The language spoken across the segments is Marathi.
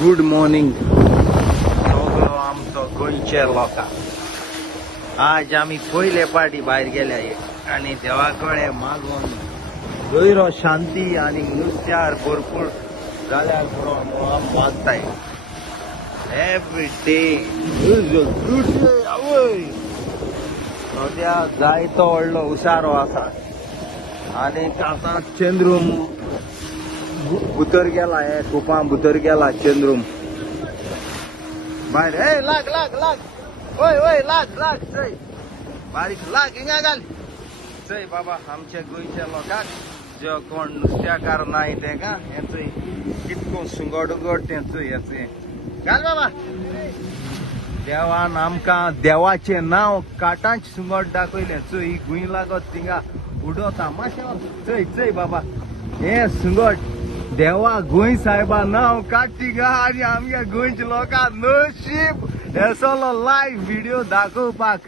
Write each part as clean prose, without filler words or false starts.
गुड मॉर्निंग सगळो आमचो गोंयचे लोकांक। आज आमी पयले पाटी भायर गेले आणि देवा कडेन मागून गैरो शांती आणि नुस्त्यार भरपूर जाल्यार बरो आमी मागताय। एवरी डे आवय सद्या जायतो व्हडलो उसारो आसा आणि आतां चंद्रूम भितर गेला, हे कुपा भितर गेला चंद्रूम भायर। हे लाग लाग लाग ओय ओय लाग लाग चय बारीक लाग हिंगा घाल चय बाबा। आमच्या गोंयच्या लोकांक जो कोण नुस्त्याकार नाय तेका हे चय कितको सुंगट उगट ते चय हे चय घाल बाबा। देवान आमकां देवाचे नाव काटांच सुंगट दाखयले चय गुंय लागत थिंगा उडोता माशे चय चय बाबा। हे सुंगट देवा गोंय साहेबा नाव काढती गा आणि आमच्या गोंयच्या लोकांक नशीब हे सगळो लाईव्ह व्हिडिओ दाखोवपाक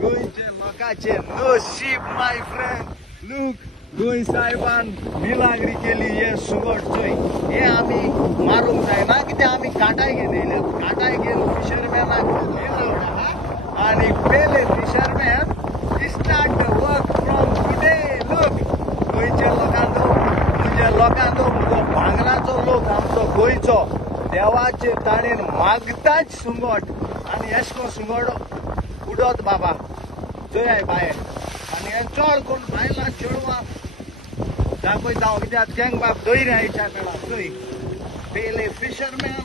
गोंयच्या लोकांचे नशीब माय फ्रेंड। लूक गोंय साहेबान मिलाग्री केली हे सुंगट चय हे आमी मारूंक जायना कित्याक आमी काटाय घेतले काटाय घेवन फिशरमॅनाक दिलो आणि पयले fisherman start the work from today. Look गोंयच्या लोकांचो तुझ्या लोकांचो भांगराचो लोक आमचो गोंयचो देवाचे ताणेन मागताच सुंगट आणि एशको सुंगट उडत बाबा जय आय भायर। आणि हे चड कोण बायलां चेडवां दाखयता हांव कित्याक तेंक बाब धैर्य आयच्या काळार चय पयले fisherman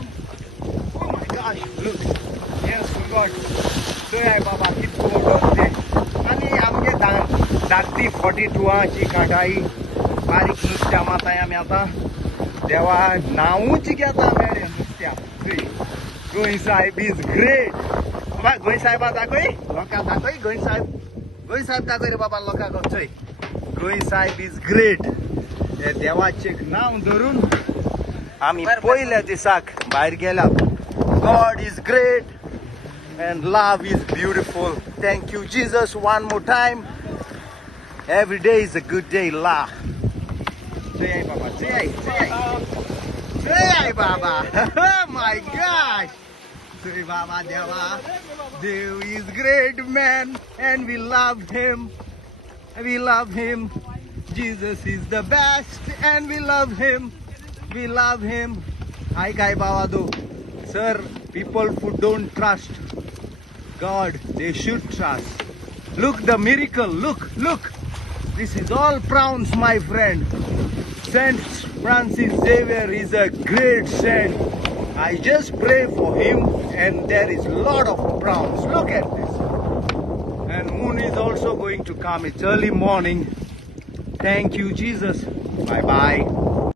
oh my gosh look हे सुंगट जय आय बाबा कितको उडत ते। आणि आमगे धाकटी 42ची काटाई बारीक नुस्त्या माताय आमी आतां देवा नांवूच घेता मेळे नुस्त्या चय गोंय साहेब इज ग्रेट बाबा। गोंय साहेबा दाखय लोकांक दाखय गोंय साहेब दाखय रे बाबा लोकांक चय गोंय साहेब इज ग्रेट। हे देवाचे नांव धरून आमी पयल्या दिसाक भायर गेल्यात। God is great and love is beautiful. Thank you Jesus one more time. Every day is a good day. La jai baba jai baba oh my gosh jai baba deva dev is great man and we love him Jesus is the best and we love him I kai baba do sir people who don't trust God they should trust. Look the miracle, look this is all prawns my friend. Saint Francis Xavier is a great saint. I just pray for him and there is a lot of prawns. Look at this. And moon is also going to come. It's early morning. Thank you Jesus. Bye bye.